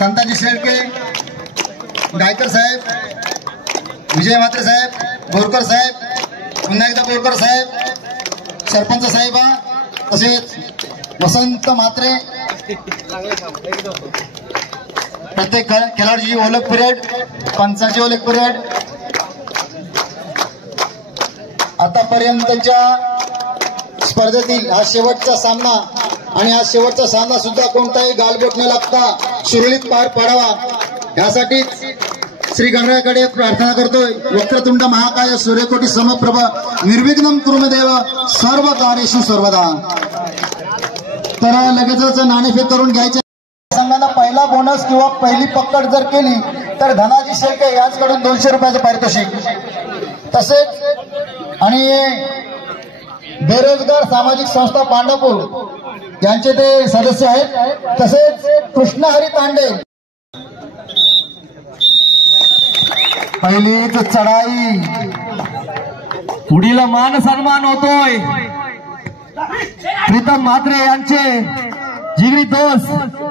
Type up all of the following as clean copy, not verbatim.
संताजी शेळके, गायकर साहेब, विजय म्हात्रे साहेब, बोरकर साहेब, पुन्हा एकदा बोरकर साहेब, सरपंच साहेबा, तसेच वसंत म्हात्रे, प्रत्येक खेळाडूची ओळख पिरियड, पंचाची ओळख पिरियड. आतापर्यंतच्या स्पर्धेतील हा शेवटचा सामना आणि हा शेवटचा सामना सुद्धा कोणताही गालबोट न लागता सुरळीत पार पाडावा यासाठी श्री गणरायाकडे प्रार्थना करतोय. वक्रतुंड महाकाय सूर्यकोटी समप्रभ निर्विघ्नं कुरुदेव सर्व कार्येषु सर्वदा. तर लगेचच नाणेफेक करून घ्यायचे. संघाला पहिला बोनस किंवा पहिली पकड जर केली तर धनाजी शेळके यांच्याकडून 200 रुपयाचं पारितोषिक. तसेच आणि बेरोजगार सामाजिक संस्था पांढरपूर यांचे ते सदस्य आहेत. तसेच कृष्णहरी तांडे. पहिलीच चढाई, पुढील मान सन्मान होतोय. प्रीतम म्हात्रे यांचे जिगरी दोस्त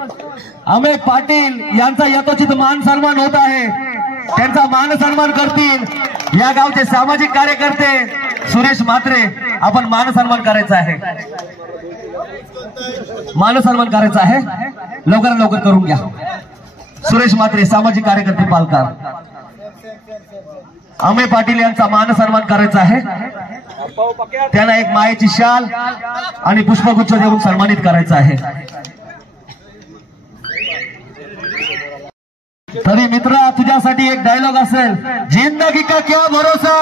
अमेय पाटील यांचा यथोचित मान सन्मान होत आहे. त्यांचा मान सन्मान करतील या गावचे सामाजिक कार्यकर्ते सुरेश म्हात्रे. आपण मान सन्मान करायचा आहे, मान सन्मान करायचा आहे. लवकरात लवकर करून घ्या. सुरेश म्हात्रे सामाजिक कार्यकर्ते पालकार. अमेय पाटील यांचा मान सन्मान करायचा आहे. त्यांना एक मायेची शाल आणि पुष्पगुच्छ देऊन सन्मानित करायचं आहे. तरी मित्रा तुझ्यासाठी एक डायलॉग असेल. जिंदगी का क्या भरोसा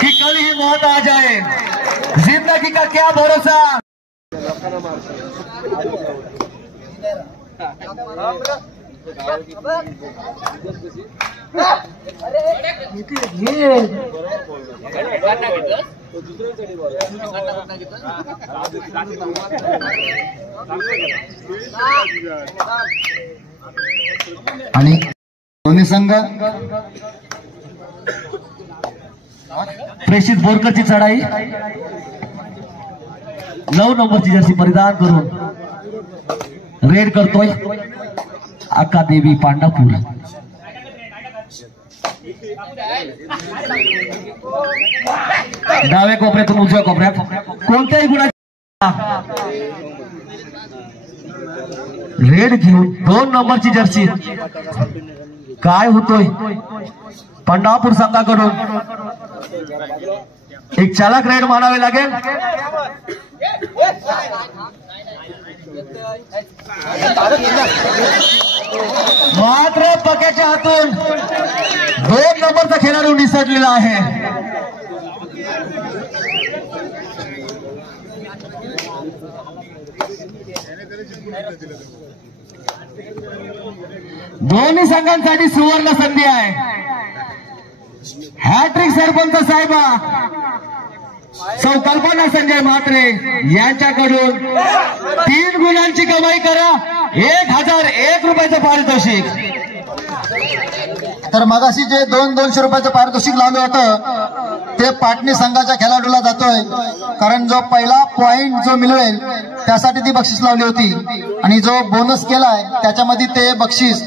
कि कल ही मौत आ जाए, जिंदगी का क्या भरोसा. आणि दोन्ही संघ प्रेषित बोरकरची चढाई 9 नंबरची जर्सी परिधान करून रेड करतोय अक्का देवी पांढरपूर. डाव्या कोपऱ्यातून उजव्या कोपऱ्यात कोणत्याही गुणाची रेड घेऊन 2 नंबरची जर्सी. काय होतोय पंढरपूर संघाकडून एक चालक रेड मानावे लागेल. मात्र पक्याच्या हातून 2 नंबरचा खेळाडू निसटलेला आहे. दोन्ही संघांसाठी सुवर्ण संधी आहे. हॅट्रिक सरपंच साहेबा सौ कल्पना संजय म्हात्रे यांच्याकडून 3 गुणांची कमाई करा. 1001 रुपयाचं पारितोषिक. तर मगाशी जे 200 रुपयाचं पारितोषिक लावलं होतं ते पाटणी संघाच्या खेळाडूला जातोय. कारण जो पहिला पॉइंट जो मिळवेल त्यासाठी ती बक्षीस लावली होती आणि जो बोनस केलाय त्याच्यामध्ये ते बक्षीस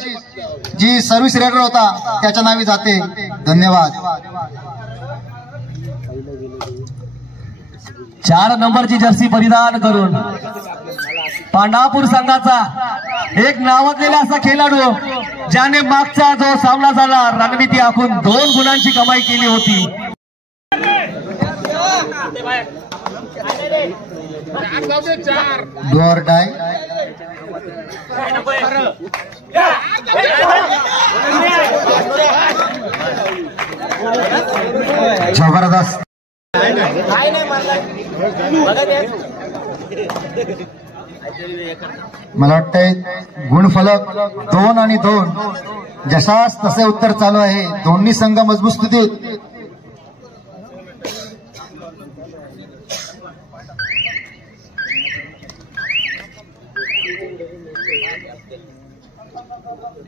जी सर्व्हिस रेडर होता त्याच्या नावी जाते. धन्यवाद. 4 नंबरची जर्सी परिधान करून पांढरपूर संघाचा एक नावाजलेला असा खेळाडू ज्याने मागचा जो सामना झाला रणनीती आखून 2 गुणांची कमाई केली होती. डोअर डाय जबरदस्त. मला वाटतंय गुणफलक 2 आणि 2 जशास तसे उत्तर चालू आहे. दोन्ही संघ मजबूत स्थितीत.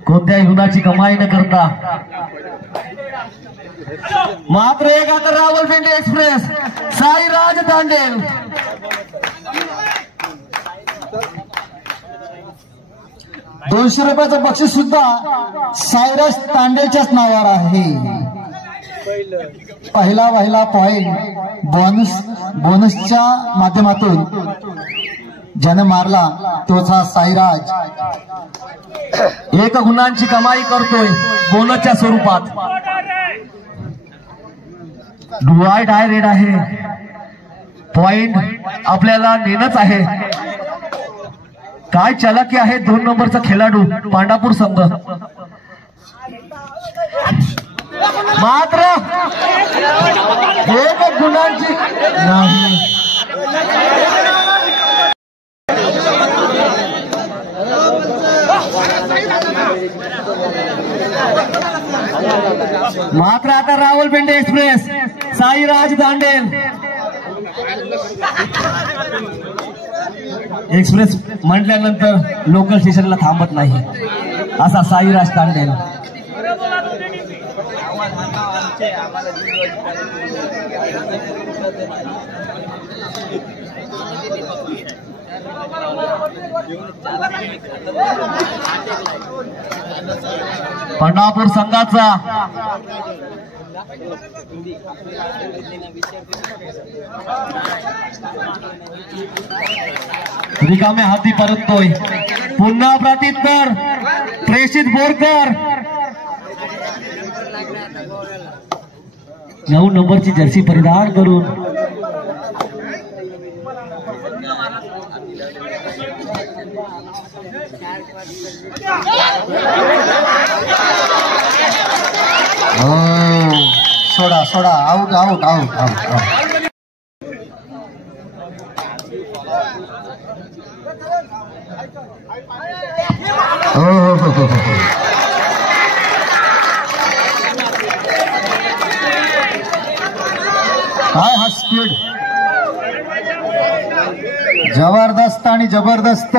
कोणत्याही गुणाची कमाई न करता मात्र एक आता रावलपिंडी एक्सप्रेस साईराज दांडेल 200 रुपयाचं बक्षीस सुद्धा सायरस तांडेलच्याच नावावर आहे. पहिला पॉइंट बोनसच्या माध्यमातून ज्याने मारला तोच हा साईराज. 1 गुणांची कमाई करतोय बोनसच्या स्वरूपात. डुआय डाय रेड आहे. पॉइंट आपल्याला नेणंच आहे. काय चलाकी आहे 2 नंबरचा खेळाडू पांडापूर संघ. मात्र 1 गुणांची नाही. मात्र आता रावलपिंडी एक्सप्रेस साईराज दांडेल एक्सप्रेस म्हटल्यानंतर लोकल स्टेशनला थांबत नाही असा साईराज दांडेल. पंढापूर संघाचा रिकाम्या हाती परततोय. पुन्हा प्रत्युत्तर प्रेषित बोरकर. 9 नंबरची जर्सी परिधान करून सोडा आउट. काय हा स्पीड जबरदस्त आणि जबरदस्त.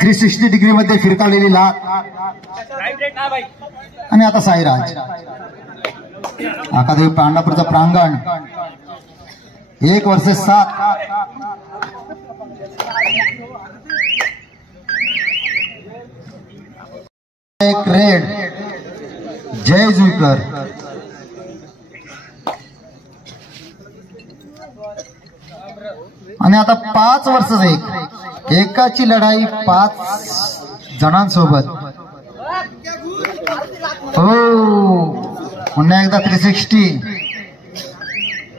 360 डिग्री मध्ये फिरकावलेली लाट. आणि आता साईराज अकादमी पांडापूरचं प्रांगण 1 वर्सेस 7. एक रेड जय जुईकर. आणि आता 5 वर्सेस 1. एकाची लढाई 5 जणांसोबत. हो पुन्हा एकदा 360.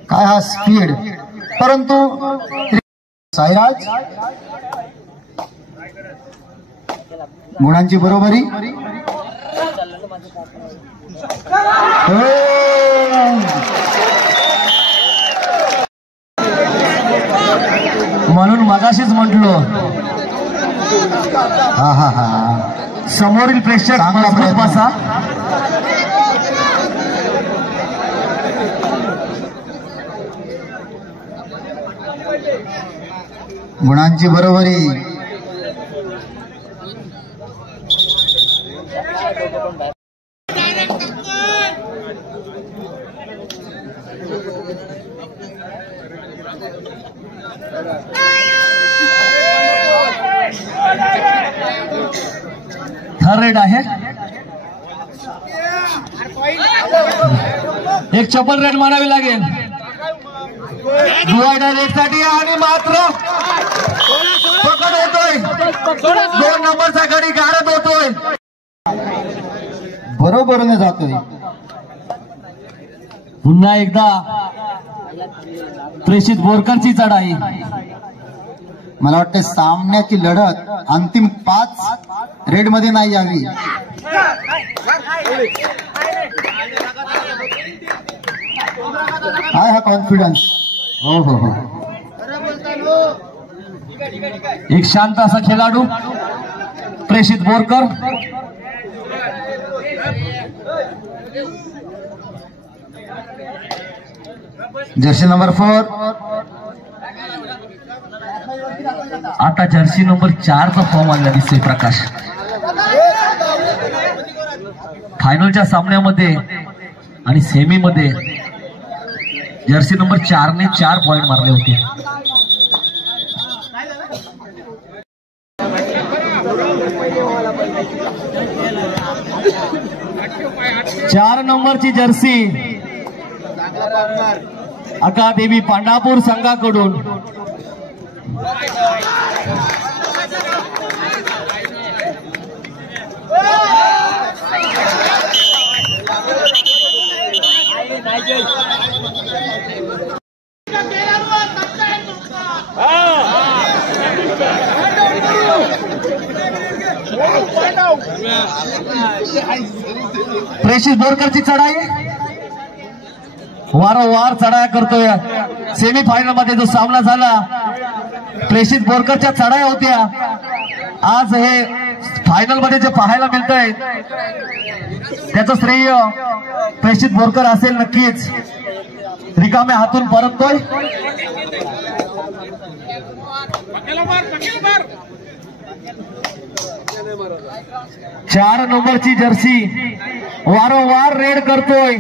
काय हा स्पीड. परंतु साईराज गुणांची बरोबरी. म्हणून मगाशीच म्हटलो समोरील प्रेक्षक मजबूत बसा. गुणांची बरोबरी. थर्ड रेड आहे. एक चपल रेड मारावी लागेल रेड साठी. आणि मात्र पकड होतोय. 2 नंबरचा गडी गाडत होतोय. बरोबरने जातोय. पुन्हा एकदा प्रेषित बोरकरची चढाई. मला वाटतं सामन्याची लढत अंतिम 5 रेड मध्ये नाही यावी. काय हा कॉन्फिडन्स. हो. एक शांत असा खेळाडू प्रेषित बोरकर. Jersey number 4. आता जर्सी नंबर 4चा फॉर्म आलेला दिसतोय प्रकाश. फायनलच्या सामन्यामध्ये आणि सेमी मध्ये जर्सी नंबर 4 ने 4 पॉइंट मारले होते. 4 नंबरची जर्सी अकादेवी पांढरापूर संघाकडून प्रेषित बोरकरची चढाई वारंवार चढाया करतोय. सेमी फायनल मध्ये जो सामना झाला प्रेषित बोरकरच्या चढाया होत्या. आज हे फायनल मध्ये जे पाहायला मिळतंय त्याचं श्रेय प्रेषित बोरकर असेल नक्कीच. रिकाम्या हातून परततोय. 4 नंबरची जर्सी वारंवार रेड करतोय.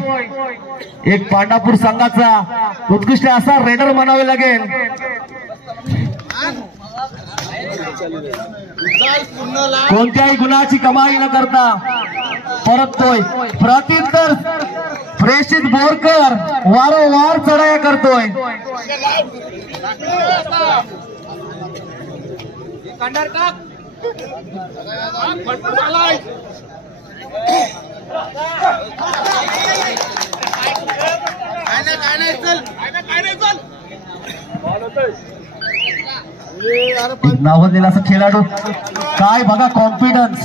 एक पांढरापूर संघाचा उत्कृष्ट असा रेडर म्हणावे लागेल. कोणत्याही गुणाची कमाई न करता परततोय. प्रत्युत्तर प्रेषित बोरकर वारंवार चढाया करतोय. नावाजलेला असं खेळाडू काय बघा कॉन्फिडन्स.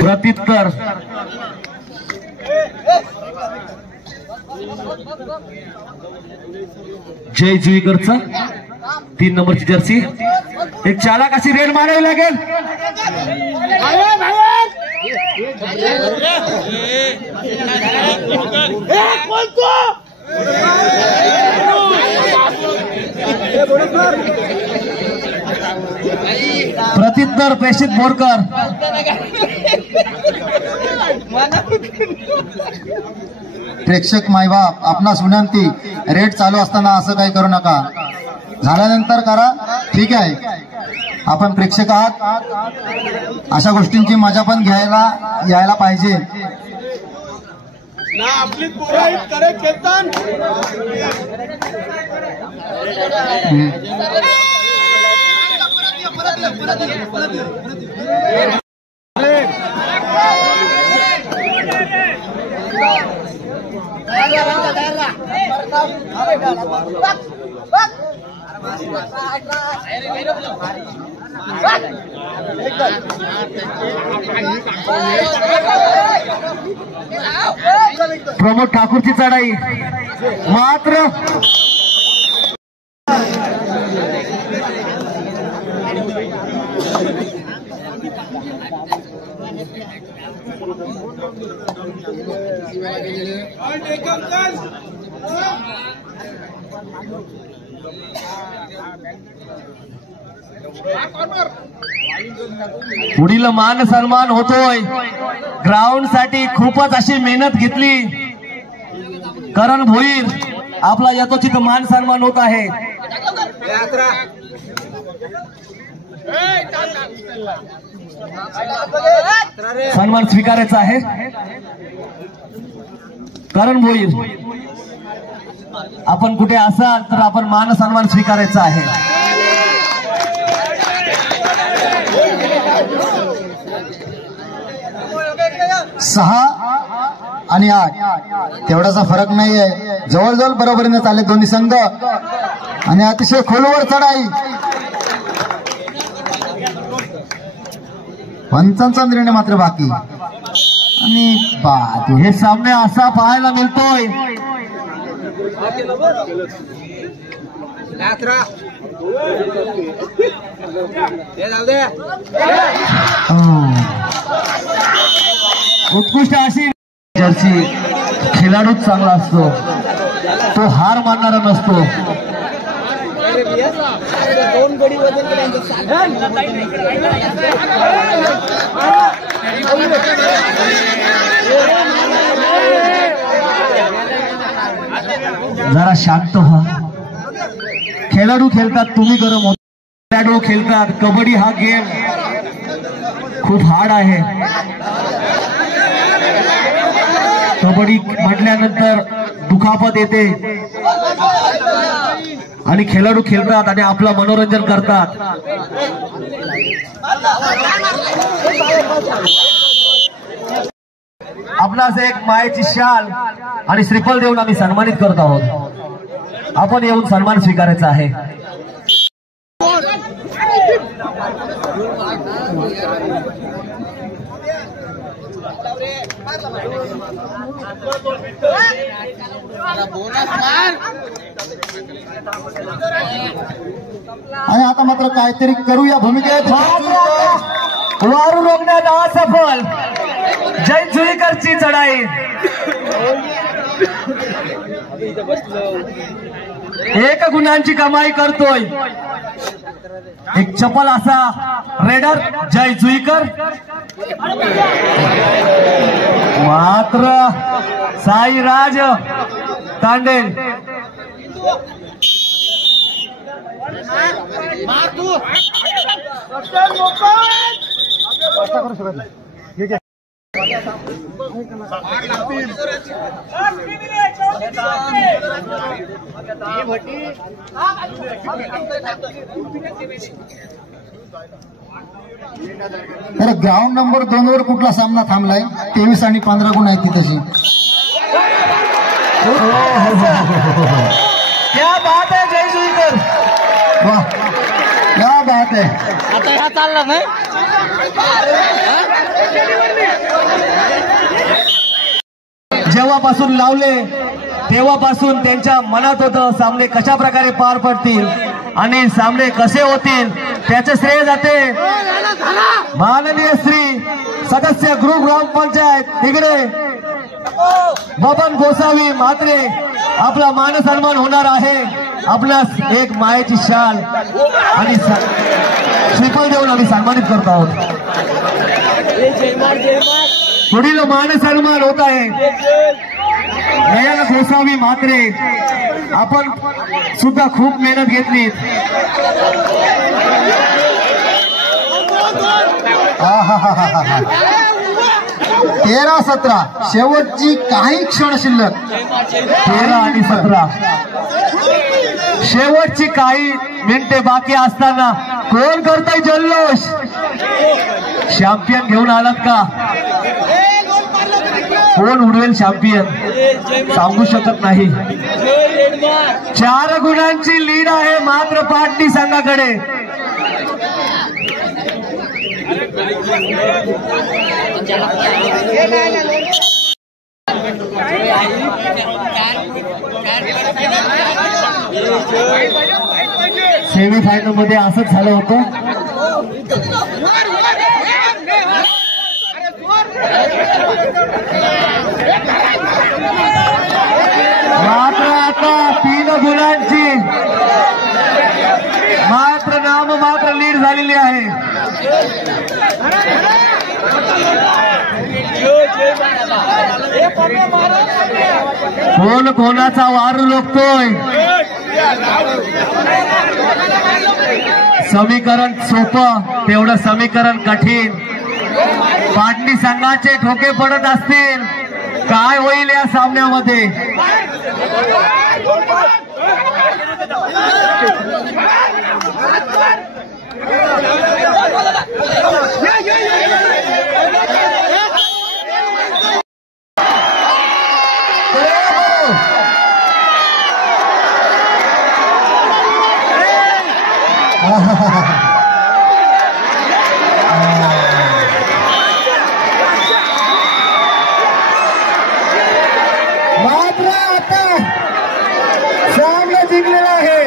प्रत्युत्तर जय जुईकरचा 3 नंबरची जर्सी. एक चालक अशी रेड मारावी लागेल. प्रत्युत्तर प्रेषित बोरकर. प्रेक्षक मायबाप आपणास विनंती, रेड चालू असताना असं काही करू नका. झाल्यानंतर करा, ठीक आहे. आपण प्रेक्षक आहात, अशा गोष्टींची मजा पण यायला पाहिजे. आपली खेळतान प्रमोद ठाकूरची चढाई मात्र पुढील मान सन्मान होतोय. ग्राउंड साठी खूपच अशी मेहनत घेतली. करण भोईर आपला यथोचित मान सन्मान होत आहे. सन्मान स्वीकारायचा आहे. करण भोईर आपण कुठे असाल तर आपण मान सन्मान स्वीकारायचा आहे. सहा आणि 8 तेवढाचा फरक नाही आहे. जवळजवळ बरोबरीने चालले दोन्ही संघ आणि अतिशय खोलवर चढाई. पंचांचा निर्णय मात्र बाकी. आणि बाद हे सामने असा पाहायला मिळतोय. उत्कृष्ट अशी जर्सी खेळाडूच चांगला असतो, तो हार मानणारा नसतो. दोन गडी वजन जरा शांत व्हा. खेळाडू खेळतात, तुम्ही गरम होता. खेळाडू खेळतात. कबड्डी हा गेम खूप हार्ड आहे. कबड्डी म्हटल्यानंतर दुखापत येते आणि खेळाडू खेळतात आणि आपलं मनोरंजन करतात. आपणास एक मायेची शाल आणि श्रीफळ देऊन आम्ही सन्मानित करत आहोत. आपण येऊन सन्मान स्वीकारायचा आहे. आणि आता मात्र काहीतरी करू या भूमिकेत. वारू रोखण्यात असफल जय जुईकरची चढाई. एक गुणांची कमाई करतोय. एक चपल असा रेडर जय जुईकर. मात्र साईराज तांडेल तर ग्राउंड नंबर 2 वर कुठला सामना थांबलाय? 23 आणि 15 गुण आहेत तिथेची. क्या बात है जय जुईकर. वाह, क्या बात आहे. आता ह्या चालला नाही. जेव्हापासून लावले तेव्हापासून त्यांच्या मनात होतं सामने कशा प्रकारे पार पडतील आणि सामने कसे होतील त्याचे श्रेय जाते माननीय श्री सदस्य ग्रुप ग्रामपंचायत तिकडे बबन गोसावी म्हात्रे. आपला मान सन्मान होणार आहे. आपणास एक मायेची शाल आणि श्रीफळ देऊन आम्ही सन्मानित करतो आहोत. पुढील मान सन्मान होत आहे नयन गोसावी म्हात्रे. आपण सुद्धा खूप मेहनत घेतली. 13-17 शेवटची काही क्षण शिल्लक. 13 आणि 17 शेवटची काही मिनिटे बाकी असताना कोण करतोय जल्लोष? चॅम्पियन घेऊन आलात का? कोण उडवेल चॅम्पियन सांगू शकत नाही. 4 गुणांची लीड आहे मात्र पाटणी संघाकडे. सेमीफायनल मध्ये असंच झालं होतं. मात्र आता 3 गुणांची मात्र नाममात्र लीड झालेली आहे. कोण कोणाचा वारू रोखतोय? समीकरण सोपं तेवढं समीकरण कठीण. पाटणी संघाचे ठोके पडत असतील. काय होईल या सामन्यामध्ये? मात्र आता सामना जिंकलेला आहे.